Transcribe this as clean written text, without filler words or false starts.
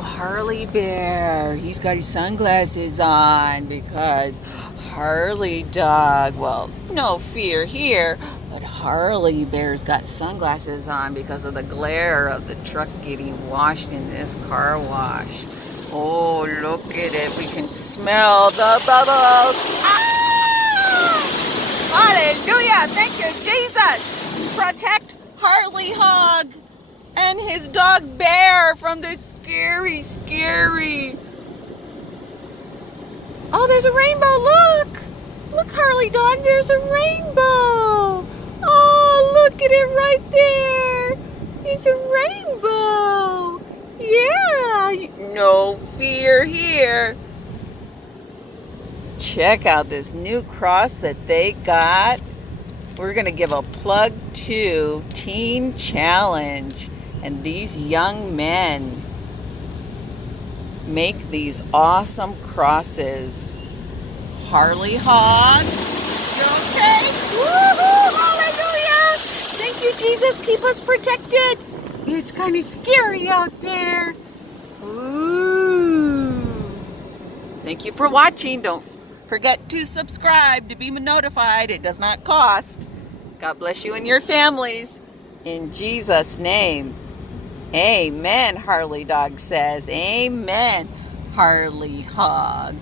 little Harley bear. He's got his sunglasses on because Harley dog, well, no fear here, but Harley bear's got sunglasses on because of the glare of the truck getting washed in this car wash. Oh, look at it. We can smell the bubbles. Ah! Hallelujah. Thank you, Jesus. Protect Harley Hog and his dog Bear from the scary. Oh, there's a rainbow. Look, Harley dog, there's a rainbow. Oh, look at it right there. It's a rainbow. Yeah, no fear here. Check out this new cross that they got. We're going to give a plug to Teen Challenge. And these young men make these awesome crosses. Harley Hog, you okay? Woohoo! Hallelujah! Thank you, Jesus. Keep us protected. It's kind of scary out there. Ooh. Thank you for watching. Don't forget to subscribe to be notified. It does not cost. God bless you and your families. In Jesus' name. Amen, Harley Dog says. Amen, Harley Hog.